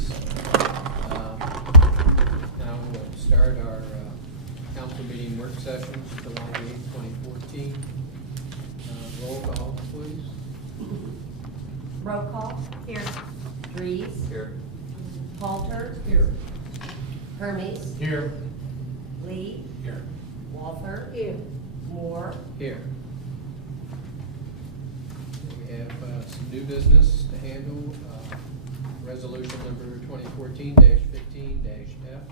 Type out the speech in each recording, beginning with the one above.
Trees. Now we'll start our council meeting work sessions, July 8th, 2014. Roll call, please. Roll call. Here. Trees. Here. Halter. Here. Hermes. Here. Lee. Here. Walther. Here. Moore. Here. We have some new business to handle. Resolution number 2014-15-F.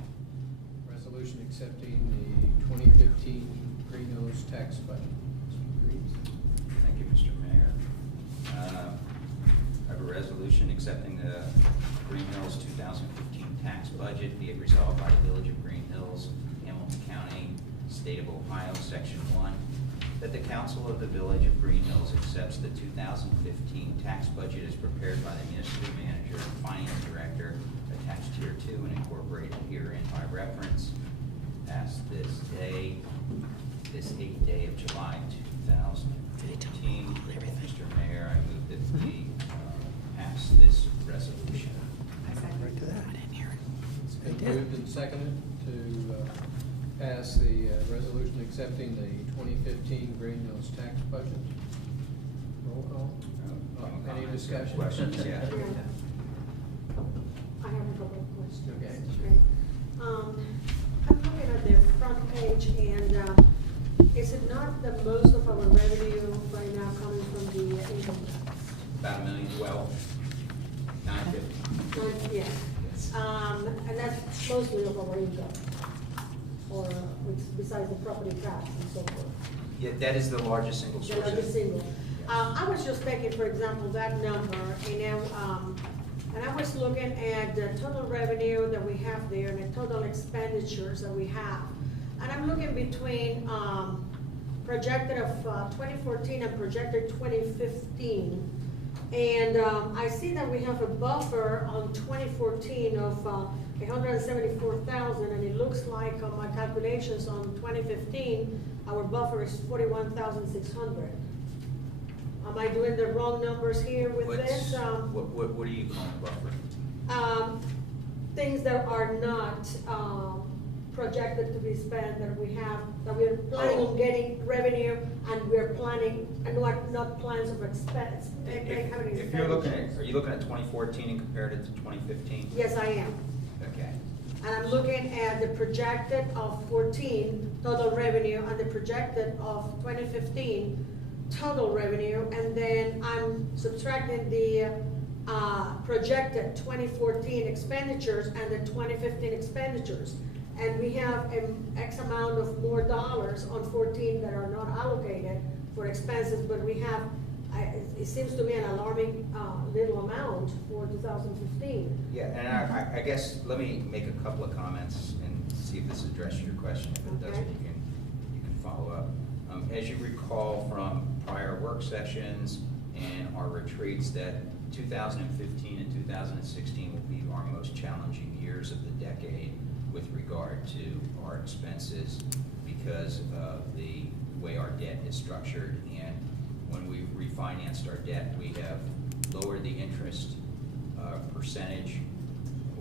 Resolution accepting the 2015 Greenhills tax budget. Mr. Greaves. Thank you, Mr. Mayor. I have a resolution accepting the Greenhills 2015 tax budget. Be it resolved by the Village of Greenhills, Hamilton County, State of Ohio, Section 1, that the Council of the Village of Greenhills accepts the 2015 tax budget as prepared by the Municipal Manager and Finance Director, attached here to and incorporated herein by reference, passed this day, this 8th day of July 2015. Mr. Mayor, I move that we pass this resolution. It's been moved and seconded to pass the resolution accepting the 2015 Greenhills tax budget. Roll call. Any discussion? Questions? Yeah. I have a couple of questions. Okay. I'm looking at the front page, and is it not the most of our revenue right now coming from the income tax? About $1,012,950. Yeah. And that's mostly of our income, or besides the property tax and so forth. Yeah, that is the largest single The source. largest single. I was just taking, for example, that number, and I was looking at the total revenue that we have there and the total expenditures that we have. And I'm looking between projected of 2014 and projected 2015. And I see that we have a buffer on 2014 of 174,000, and it looks like on my calculations on 2015, our buffer is 41,600. Am I doing the wrong numbers here with this? What do you call a buffer? Things that are not projected to be spent, that we are planning on getting revenue, and we're planning, and not plans of expense. If you're looking at, are you looking at 2014 and compared it to 2015? Yes, I am. Okay. And I'm looking at the projected of 14 total revenue and the projected of 2015 total revenue, and then I'm subtracting the projected 2014 expenditures and the 2015 expenditures. And we have an X amount of more dollars on 14 that are not allocated for expenses, but we have, it seems to me, an alarming little amount for 2015. Yeah, and I guess let me make a couple of comments and see if this addresses your question. If it doesn't, you can follow up. As you recall from prior work sessions and our retreats, that 2015 and 2016 will be our most challenging years of the decade with regard to our expenses because of the way our debt is structured. And when we refinanced our debt, we have lowered the interest percentage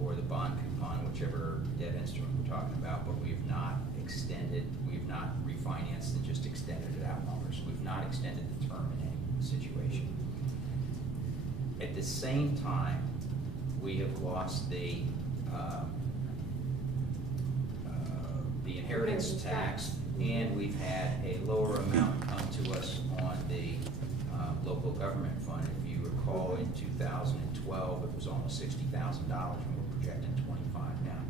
or the bond coupon, whichever debt instrument we're talking about, but we've not extended, we've not refinanced and just extended it out longer. So we've not extended the term in any situation. At the same time, we have lost the inheritance tax, and we've had a lower amount come to us on the local government fund. If you recall, in 2012, it was almost $60,000, and we're projecting 25 now.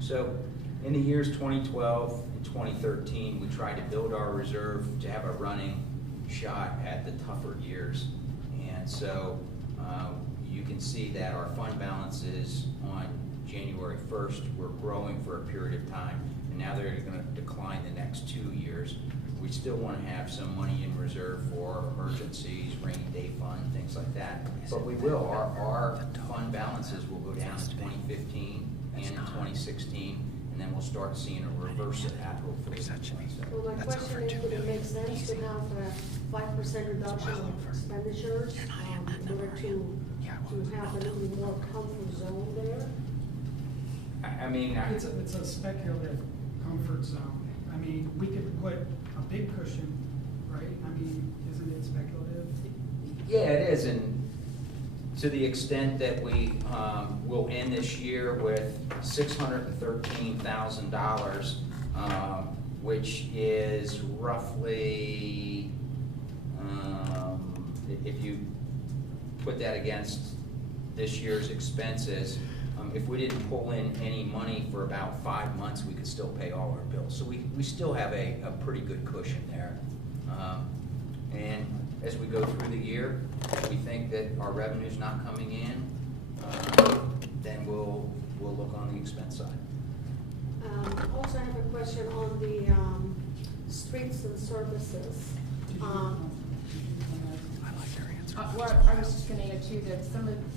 So in the years 2012 and 2013, we tried to build our reserve to have a running shot at the tougher years. And so you can see that our fund balances on January 1st were growing for a period of time, and now they're going to decline the next 2 years. We still want to have some money in reserve for emergencies, rainy day fund, things like that. But we will. Our fund balances will go down in 2015 and in 2016, and then we'll start seeing a reverse of that hopefully in 2017. Well, my question is, would it make sense to have a 5% reduction in expenditures in order to have a little more comfort zone there? I mean, It's a speculative comfort zone. I mean, we could put a big cushion, right? I mean, isn't it speculative? yeah, it is, and to the extent that we will end this year with $613,000, which is roughly, if you put that against this year's expenses, if we didn't pull in any money for about 5 months, we could still pay all our bills. So we still have a pretty good cushion there. And as we go through the year, if we think that our revenue's not coming in, then we'll look on the expense side. Also, I have a question on the streets and services. Well, I was just gonna add too, that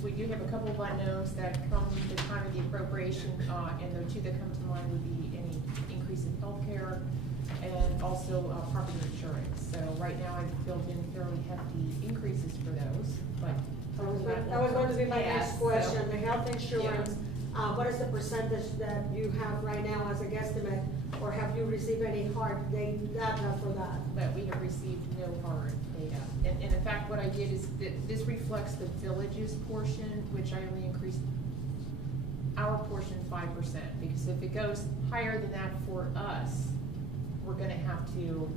we do have a couple of unknowns that come at the time of the appropriation, and the two that come to mind would be any increase in healthcare and also property insurance. So right now I've built in fairly hefty increases for those, but. That was going to be my next Yes, question, so- the health insurance. What is the percentage that you have right now as a guesstimate, or have you received any hard data for that? But we have received no hard data. And in fact, what I did is, that this reflects the village's portion, which I only increased our portion 5%, because if it goes higher than that for us, we're gonna have to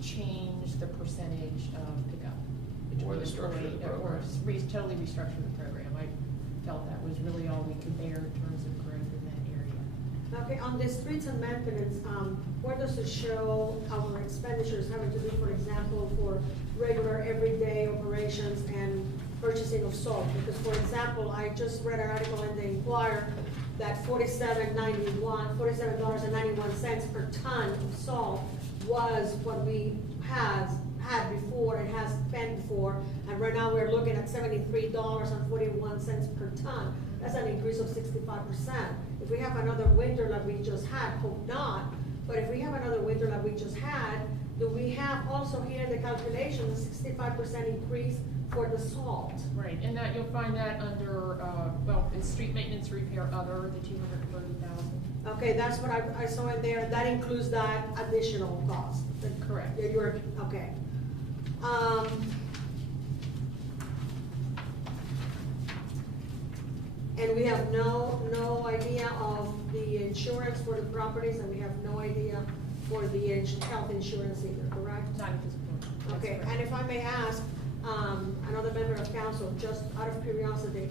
change the percentage of pickup. Or the structure of the program. Or totally restructure the program. I felt that was really all we could bear in terms of growth in that area. Okay, on the streets and maintenance, where does it show our expenditures having to do, for example, for regular everyday operations and purchasing of salt? Because, for example, I just read an article in the Inquirer that $47.91 per ton of salt was what we had before and has spent before, and right now we're looking at $73.41 per ton. That's an increase of 65%. If we have another winter like we just had, hope not, but if we have another winter like we just had, do we have also here in the calculation, the 65% increase for the salt? Right, and that, you'll find that under, well, it's street maintenance repair other, the 230,000. Okay, that's what I saw in there. That includes that additional cost. Correct. Yeah, you're, okay. And we have no idea of the insurance for the properties, and we have no idea for the health insurance either, correct? Not at this point. That's Okay, correct. and if I may ask, another member of council, just out of curiosity,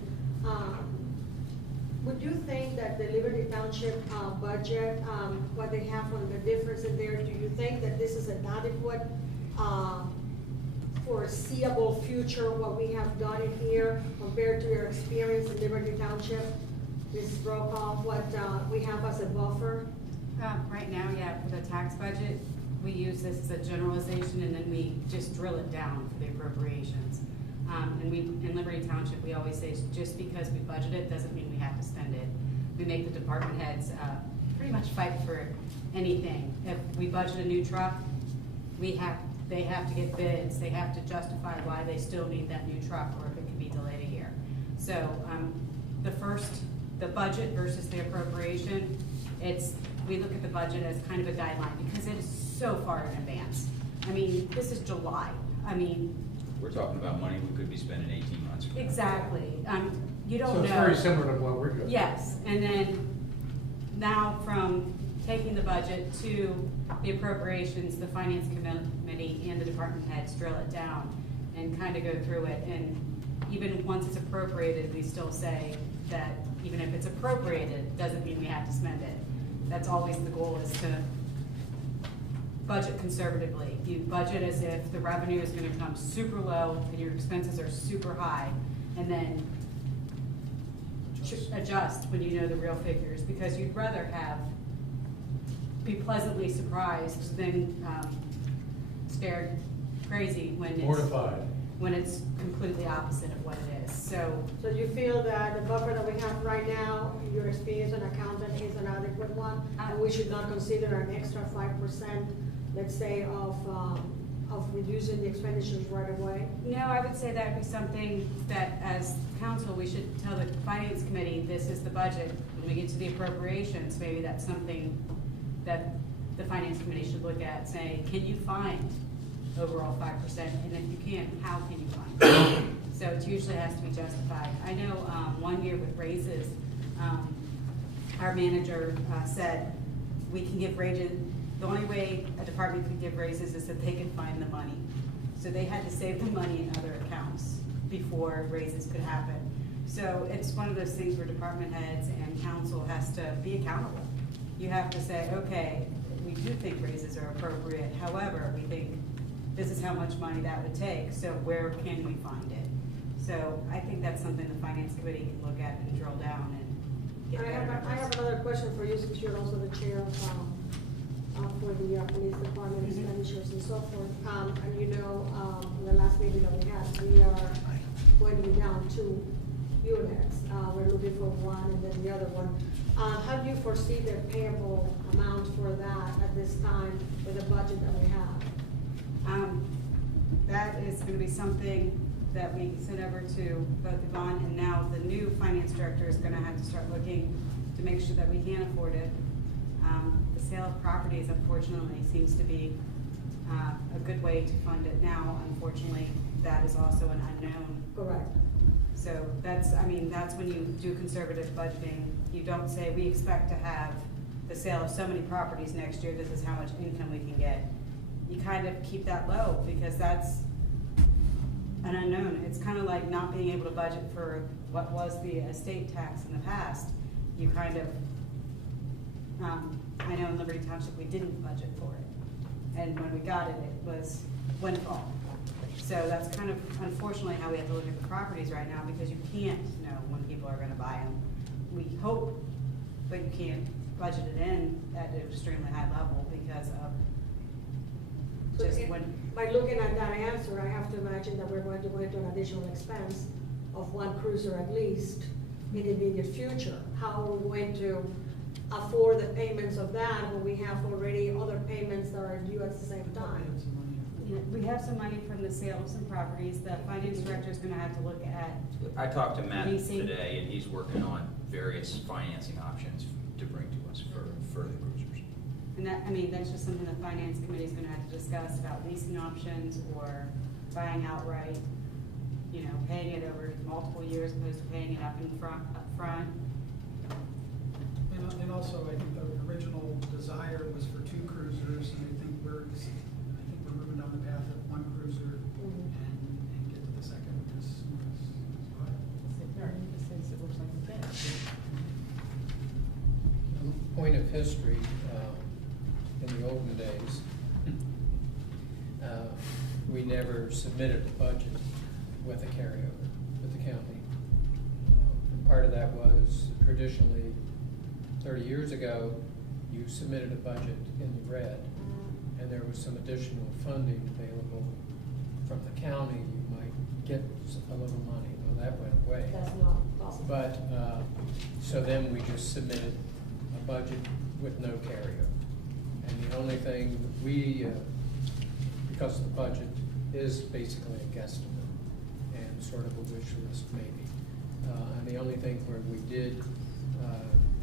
would you think that the Liberty Township budget, what they have on the difference in there, do you think that this is an adequate, foreseeable future, what we have done in here compared to your experience in Liberty Township? Mrs. Brokaw, what we have as a buffer? Right now, yeah, for the tax budget, we use this as a generalization and then we just drill it down for the appropriations. And in Liberty Township, we always say, just because we budget it, doesn't mean we have to spend it. We make the department heads pretty much fight for anything. If we budget a new truck, they have to get bids, they have to justify why they still need that new truck, or if it can be delayed a year. So, the budget versus the appropriation, we look at the budget as kind of a guideline, because it is so far in advance. I mean, this is July, We're talking about money we could be spending 18 months from now. exactly, you don't So know. it's very similar to what we're doing. Yes, and then now from taking the budget to the appropriations, the finance committee and the department heads drill it down and kind of go through it. And even once it's appropriated, we still say that even if it's appropriated, doesn't mean we have to spend it. That's always the goal, is to budget conservatively. You budget as if the revenue is gonna come super low and your expenses are super high, and then adjust when you know the real figures, because you'd rather be pleasantly surprised than scared crazy when it's Mortified. when it's completely opposite of what it is. So So you feel that the buffer that we have right now, your experience as an accountant, is an adequate one? And we should not consider an extra 5%, let's say, of of reducing the expenditures right away? No, I would say that would be something that as council, we should tell the finance committee, this is the budget. When we get to the appropriations, maybe that's something that the finance committee should look at, say, can you find overall 5%? And if you can't, how can you find it? So it usually has to be justified. I know one year with raises, our manager said, we can give raises, the only way a department can give raises is that they can find the money. So they had to save the money in other accounts before raises could happen. So it's one of those things where department heads and council has to be accountable. You have to say, okay, we do think raises are appropriate, however, we think this is how much money that would take, so where can we find it? So I think that's something the finance committee can look at and drill down and get better numbers. I have another question for you, since you're also the chair of, for the police department expenditures and so forth. And you know, in the last meeting that we had, we are going to be down 2 units. We're looking for one and then the other one. How do you foresee the payable amount for that at this time with the budget that we have? That is gonna be something that we send over to both Yvonne and now the new finance director is gonna have to start looking to make sure that we can afford it. The sale of properties unfortunately seems to be a good way to fund it now. Unfortunately, that is also an unknown. Correct. So that's, I mean, that's when you do conservative budgeting. You don't say, we expect to have the sale of so many properties next year, this is how much income we can get. You kind of keep that low because that's an unknown. It's kind of like not being able to budget for what was the estate tax in the past. You kind of, I know in Liberty Township, we didn't budget for it. And when we got it, it was windfall. So that's kind of unfortunately how we have to look at the properties right now because you can't know when people are gonna buy them. We hope, but you can't budget it in at an extremely high level because of just when. By looking at that answer, I have to imagine that we're going to go into an additional expense of one cruiser at least in the immediate future. How are we going to afford the payments of that when we have already other payments that are due at the same time? Yeah, we have some money from the sale of some properties. The finance director is gonna have to look at. I talked to Matt Leasing. today, and he's working on various financing options to bring to us for the cruisers. And that, I mean, that's just something the finance committee is gonna have to discuss about leasing options or buying outright, you know, paying it over multiple years opposed to paying it up front. And also, I think the original desire was for 2 cruisers, and I think we're moving down the path of 1 cruiser and get to the second as soon as possible. Since it looks like we can. Point of history, in the olden days, we never submitted a budget with a carryover with the county. And part of that was traditionally, 30 years ago, you submitted a budget in the red, and there was some additional funding available from the county. You might get a little money. Well, that went away. That's not possible. But, so then we just submitted a budget with no carryover. And the only thing we, because the budget is basically a guesstimate and sort of a wish list maybe. And the only thing where we did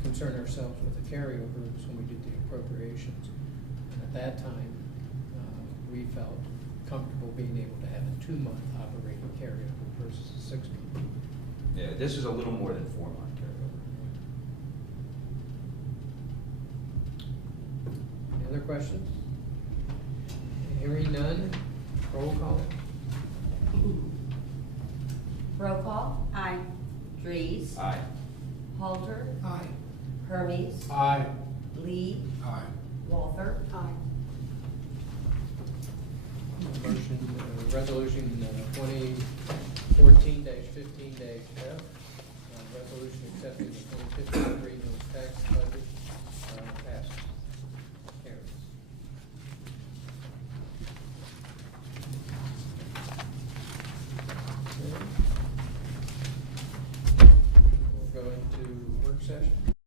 concern ourselves with the carryover was when we did the appropriations. And at that time, we felt comfortable being able to have a 2-month operating carryover versus a 6-month. Yeah, this is a little more than 4-month carryover. Any other questions? Hearing none, roll call. Roll call. Aye. Dries. Aye. Halter. Aye. Hermes. Aye. Lee. Aye. Walther. Aye. Motion, resolution 2014-15-F, resolution accepting the 2015 Greenhills tax budget, passes.